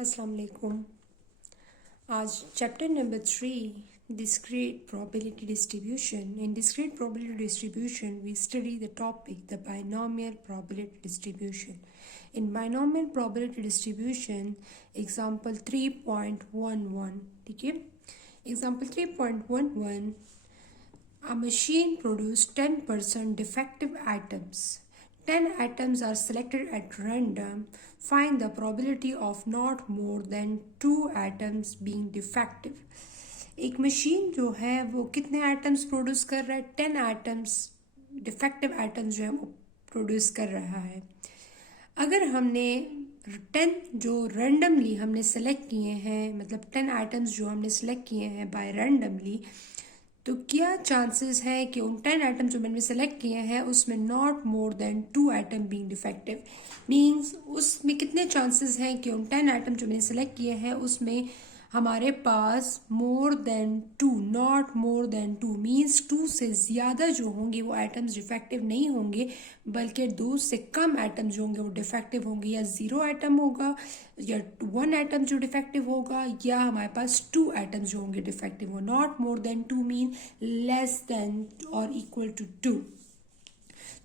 अस्सलाम वालेकुम। आज chapter number 3 discrete probability distribution. In discrete probability distribution we study the topic the binomial probability distribution. In binomial probability distribution example 3.11, ठीक है, example 3.11, a machine produced 10% defective items. 10 items are selected at random. Find the probability of not more than 2 items being defective. एक machine जो है वो कितने items produce कर रहा है? 10 आइटम्स डिफेक्टिव आइटम्स जो है वो प्रोड्यूस कर रहा है। अगर हमने 10 जो रैंडमली हमने सेलेक्ट किए हैं, मतलब 10 आइटम्स जो हमने सेलेक्ट किए हैं बाय रैंडमली, तो क्या चांसेस है कि उन 10 आइटम जो मैंने सेलेक्ट किए हैं उसमें not more than 2 item being defective. Means उसमें कितने चांसेस हैं कि उन 10 आइटम जो मैंने सेलेक्ट किए हैं उसमें हमारे पास more than 2, not more than 2 means 2 से ज़्यादा जो होंगे वो आइटम्स डिफेक्टिव नहीं होंगे, बल्कि 2 से कम आइटम जो होंगे वो डिफेक्टिव होंगे। या 0 आइटम होगा, या 1 आइटम जो डिफेक्टिव होगा, या हमारे पास 2 आइटम जो होंगे डिफेक्टिव हो। Not more than 2 mean less than और इक्वल टू 2।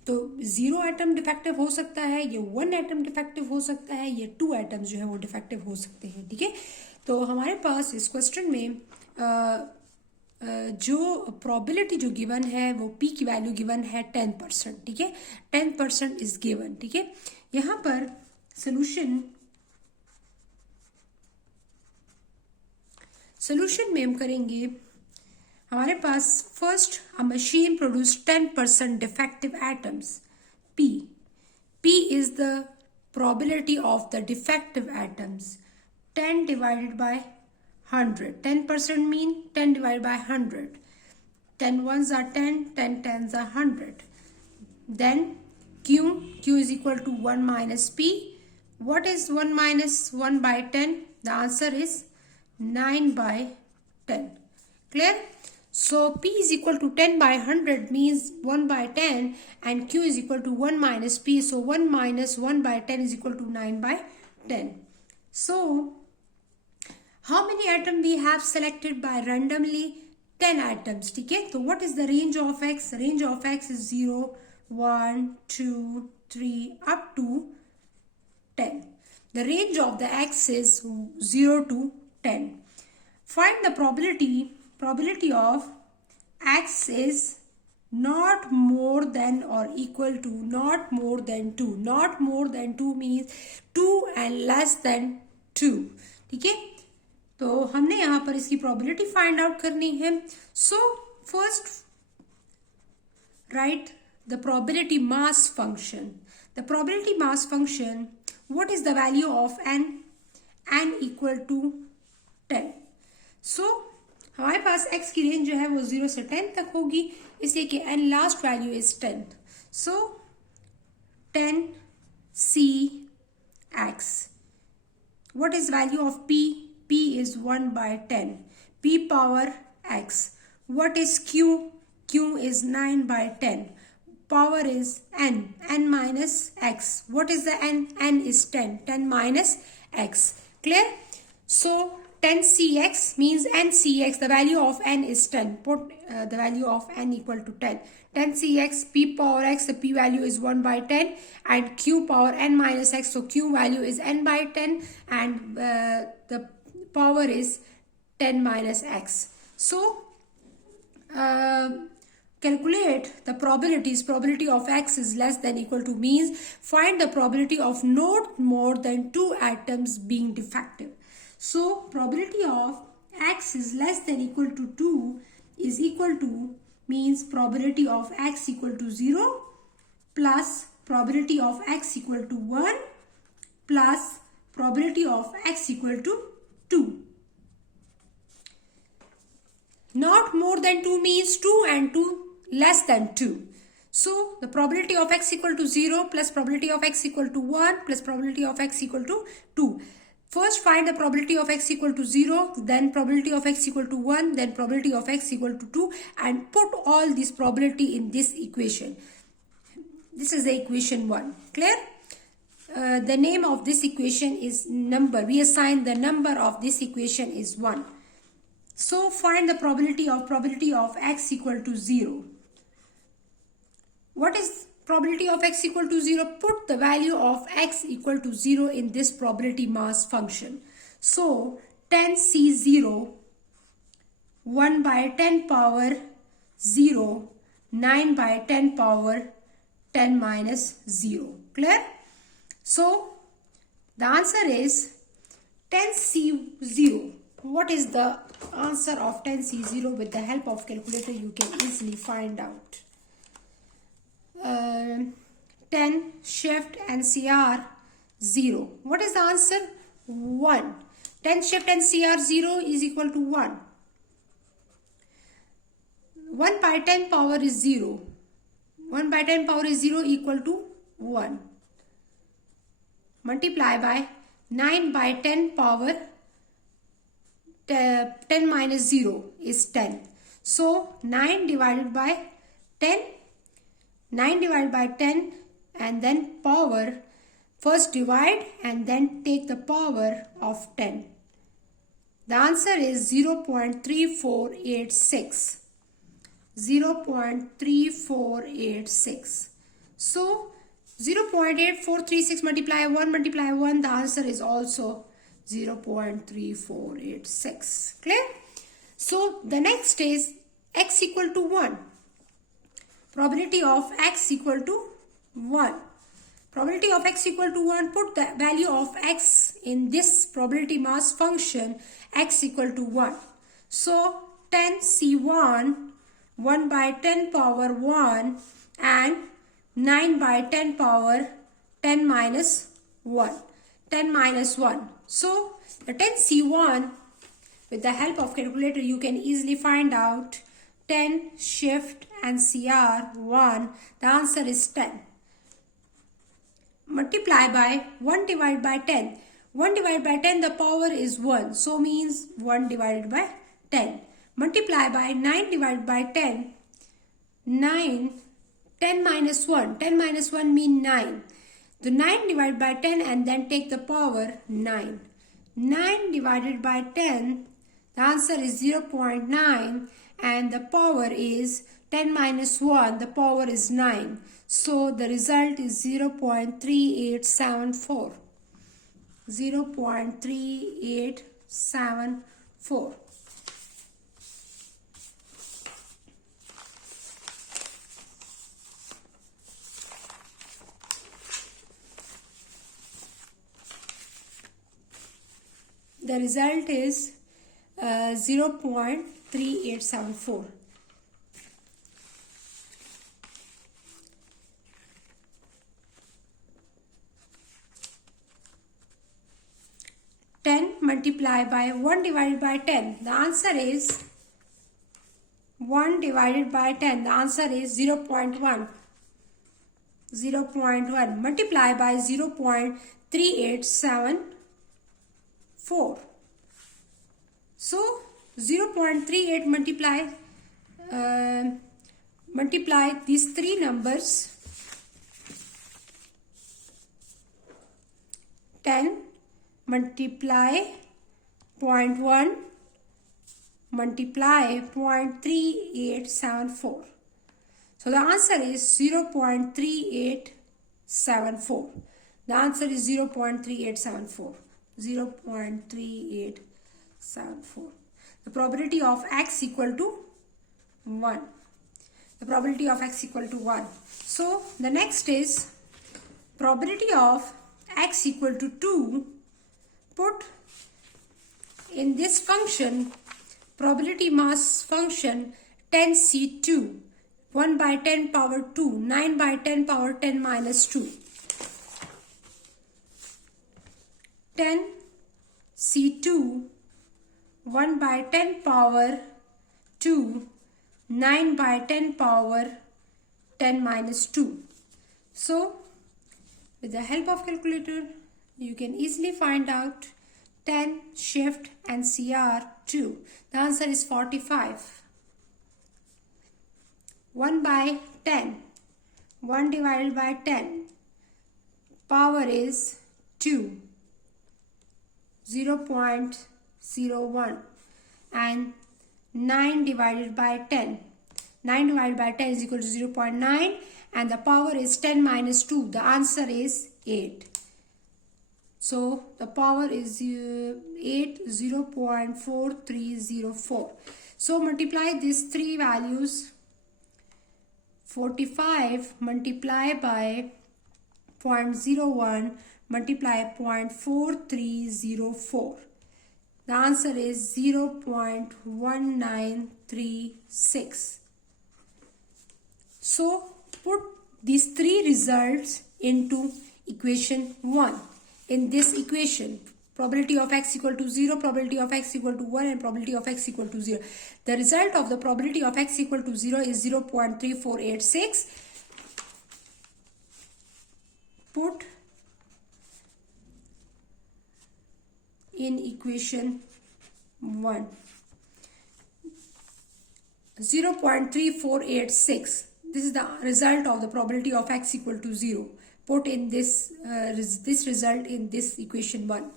तो 0 आइटम डिफेक्टिव हो सकता है, ये 1 आइटम डिफेक्टिव हो सकता है, ये 2 आइटम जो है वो डिफेक्टिव हो सकते हैं। ठीक है, तो हमारे पास इस क्वेश्चन में जो प्रोबेबिलिटी जो गिवन है वो पी की वैल्यू गिवन है 10%। ठीक है, 10% इज गिवन। ठीक है, यहाँ पर सोल्यूशन में हम करेंगे, हमारे पास first a machine produce 10% defective items. P is the probability of the defective atoms. 10 divided by 100. 10% mean 10 divided by 100. 10 ones are 10, 10 tens are 100. Then Q is equal to 1 minus P. What is 1 minus 1 by 10? The answer is 9 by 10. Clear? So P is equal to 10 by 100 means 1 by 10, and Q is equal to 1 minus P. So 1 minus 1 by 10 is equal to 9 by 10. So how many items we have selected by randomly? 10 items. ठीक है, तो what is the range of X? Range of X is 0, 1, 2, 3 up to 10. The range of the X is 0 to 10. Find the probability of X is not more than or equal to not more than 2. Not more than 2 means 2 and less than 2. ठीक है, तो हमने यहाँ पर इसकी probability find out करनी है। So first write the probability mass function. The probability mass function, what is the value of n? N equal to 10. So हमारे पास x की रेंज जो है वो 0 से 10 तक होगी, इसलिए कि n last value is 10। So 10 cx. What is value of p? p is 1 by 10. p power x. What is q? q is 9 by 10. Power is n. n minus x. What is the n? n is 10. 10 minus x. Clear? So 10 cx means n cx, the value of n is 10. Put the value of n equal to 10. 10 cx, p power x, the p value is 1 by 10, and q power n minus x, so q value is n by 10, and the power is 10 minus x. So calculate the probabilities. Probability of x is less than equal to means find the probability of not more than 2 atoms being defective. So probability of x is less than equal to 2 is equal to means probability of x equal to 0 plus probability of x equal to 1 plus probability of x equal to 2. Not more than 2 means 2 and 2 less than 2. So the probability of x equal to 0 plus probability of x equal to 1 plus probability of x equal to 2. First find the probability of x equal to 0, then probability of x equal to 1, then probability of x equal to 2, and put all this probability in this equation. This is the equation 1. Clear? the name of this equation is number. We assign the number of this equation is 1. So find the probability of x equal to 0. What is probability of x equal to 0? Put the value of x equal to 0 in this probability mass function. So 10C0, 1 by 10 power 0, 9 by 10 power 10 minus 0. Clear? So the answer is 10C0. What is the answer of 10C0? With the help of calculator you can easily find out. 10 shift NCR 0. What is the answer? 1. 10 shift NCR 0 is equal to 1. 1 by 10 power is 0. 1 by 10 power is 0 equal to 1. Multiply by 9 by 10 power 10 minus 0 is 10. So 9 divided by 10. 9 divided by 10 and then power. First divide and then take the power of 10. The answer is 0.3486. 0.3486. So 0.8436 multiply 1 multiply 1, the answer is also 0.3486. Clear? So the next is x equal to 1. Probability of x equal to 1. Probability of x equal to 1. Put the value of x in this probability mass function x equal to 1. So 10C1, 1 by 10 power 1 and 9 by 10 power 10 minus 1. 10 minus 1. So the 10C1, with the help of calculator you can easily find out 10 shift and CR 1. The answer is 10. Multiply by 1 divided by 10. 1 divided by 10, the power is 1. So means 1 divided by 10. Multiply by 9 divided by 10. 9. 10 minus 1. 10 minus 1 mean 9. The 9 divided by 10 and then take the power 9. 9 divided by 10. The answer is 0.9 and the power is 10 minus 1. The power is 9. So the result is 0.3874. 0.3874. The result is 0.3874. Multiply by 1 divided by 10. The answer is 1 divided by 10. The answer is 0.1. 0.1. Multiply by 0.3874. So 0.38 multiply these three numbers. 10 multiply 0.1 multiply 0.3874. So the answer is 0.3874. The answer is 0.3874. 0.3874. The probability of x equal to 1. The probability of x equal to 1. So the next is probability of x equal to 2. Put in this function, probability mass function 10C2, 1 by 10 power 2, 9 by 10 power 10 minus 2. 10C2, 1 by 10 power 2, 9 by 10 power 10 minus 2. So, with the help of calculator, you can easily find out 10 shift and CR2. The answer is 45. 1 by 10. 1 divided by 10. power is 2, 0.01, and 9 divided by 10. 9 divided by 10 is equal to 0.9, and the power is 10 minus 2. The answer is 8. So the power is 8, 0.4304. So multiply these three values. 45 multiplied by 0.01 multiply 0.4304. The answer is 0.1936. So put these three results into equation 1. In this equation, probability of x equal to 0, probability of x equal to 1, and probability of x equal to 0. The result of the probability of x equal to 0 is 0.3486. Put in equation 1. 0.3486. This is the result of the probability of x equal to 0. Put in this result in this equation 1.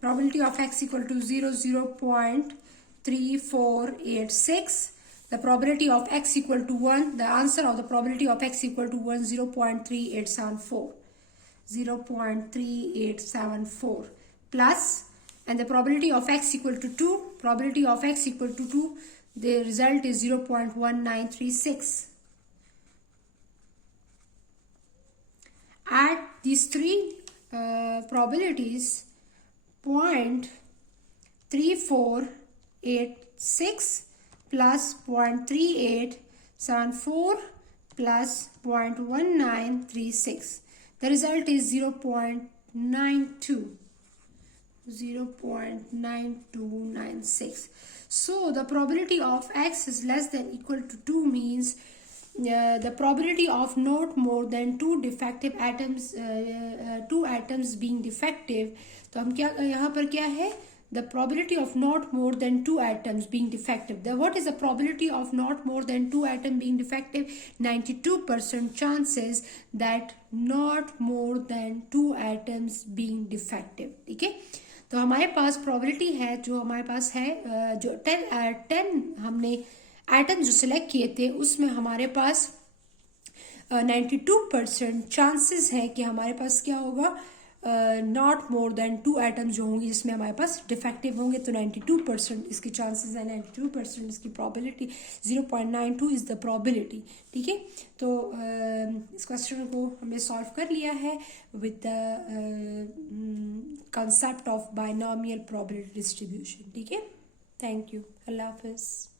Probability of x equal to 0, 0.3486. The probability of x equal to 1, the answer of the probability of x equal to 1, 0.3874. 0.3874 plus, and the probability of x equal to 2, probability of x equal to 2, the result is 0.1936. Add these three probabilities, 0.3486 plus 0.3874 plus 0.1936. The result is 0.92. 0.9296. So the probability of x is less than equal to 2 means the probability of not more than two defective atoms, two atoms being defective. तो हम क्या यहाँ पर क्या है? The probability of not more than two atoms being defective. What is the probability of not more than two atoms being defective? 92% chances that not more than two atoms being defective. ठीक है? तो हमारे पास probability है जो हमारे पास है जो 10 हमने एटम जो सिलेक्ट किए थे उसमें हमारे पास 92% चांसेस है कि हमारे पास क्या होगा not more then two atoms जो होंगे जिसमें हमारे पास डिफेक्टिव होंगे तो 92% इसकी चांसेस है 92% इसकी प्रोबेबिलिटी 0.92 इज द प्रोबेबिलिटी ठीक है तो इस क्वेश्चन को हमने सॉल्व कर लिया है with the concept of binomial probability distribution ठीक है थैंक यू अल्लाह हाफिज़